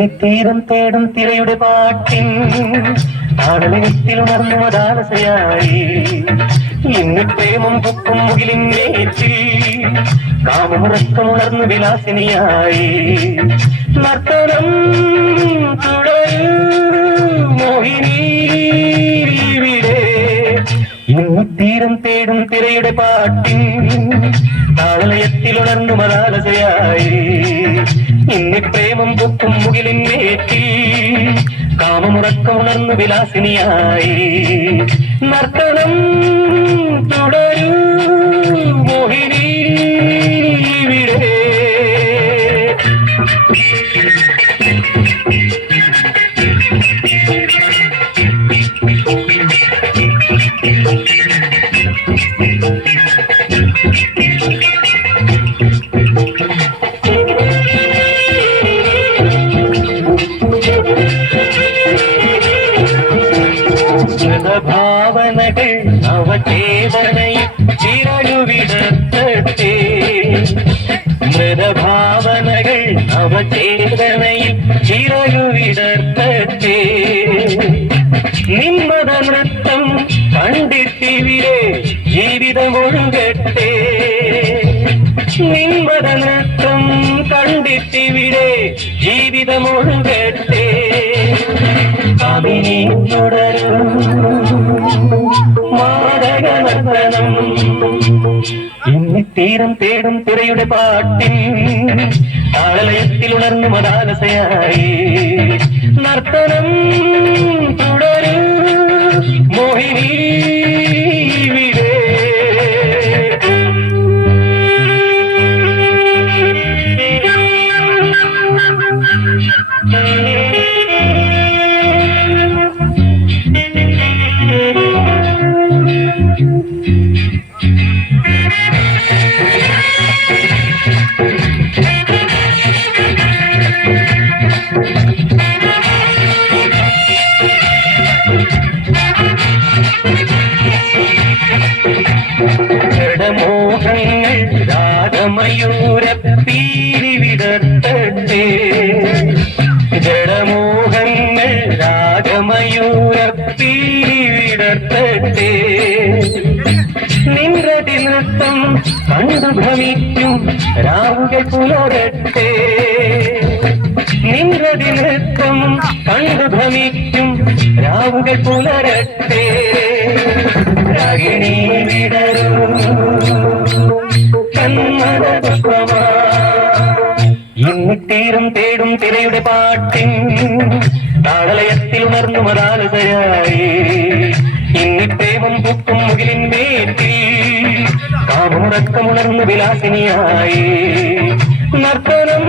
ഇന്നിത്തീരം തേടും തിരയുടെ പാട്ടിൻ ആടലത്തിലുണർന്നു മതാലസയായി ഇന്ന് പ്രേമം പൊക്കും മുകിലിന്നേറ്റിൽ കാമമുറക്കമുണർന്നു വിലാസിനിയായി നർത്തനം തുടരും മോഹിനി ഇന്നിത്തീരം തേടും തിരയുടെ പാട്ടിൻ താളലയത്തിലുണർന്നു മതാലസയായി ഇന്ന് പ്രേമം പൊക്കും മുകിലിന്നേറ്റിൽ കാമമുറക്കമുണർന്നു വിലാസിനിയായി നർത്തനം തുടരൂ മോഹിനി ഇവിടെ ഭാവനകൾ അവചേതനയിൽ ചിരഴുവിടത്തട്ടെ മൃതഭാവനകൾ അവചേതനയിൽ ചിരഴുവിടത്തട്ടെ നിമ്മത നൃത്തം കണ്ടിട്ടിവിടെ ജീവിതമൊഴുകട്ടെ നിമ്മത നൃത്തം കണ്ടിട്ടിവിടെ ജീവിതമൊഴുകട്ടെ കാമിനി തുടരും മാതക നർത്തനം ഇന്നിത്തീരം തേടും തിരയുടെ പാട്ടിൻ താളലയത്തിലുണർന്നു മതാലസയായി നർത്തനം തുടരും മോഹിനി ഇവിടെ ജഡമോഹങ്ങൾ രാഗമയൂരപ്പീലി വിടർത്തട്ടെ ജഡമോഹങ്ങൾ രാഗമയൂരപ്പീലി വിടർത്തട്ടെ നിൻറതി നൃത്തം കണ്ടു ഭ്രമിക്കും രാവുകൾ പുലരട്ടെ നിൻറതി നൃത്തം കണ്ടു ഭ്രമിക്കും രാവുകൾ പുലരട്ടെ രാഗിണി വിടരൂ കന്മദ പുഷ്പമാ ഇന്നിത്തീരം തേടും തിരയുടെ പാട്ടിൻ താളലയത്തിൽ ഉണർന്നു മതാലസയായി ഇന്നി പ്രേമം പൂക്കും മുകിലിൻമേറ്റിൽ കാമുറക്കമുണർന്നു വിലാസിനിയായി നർത്തനം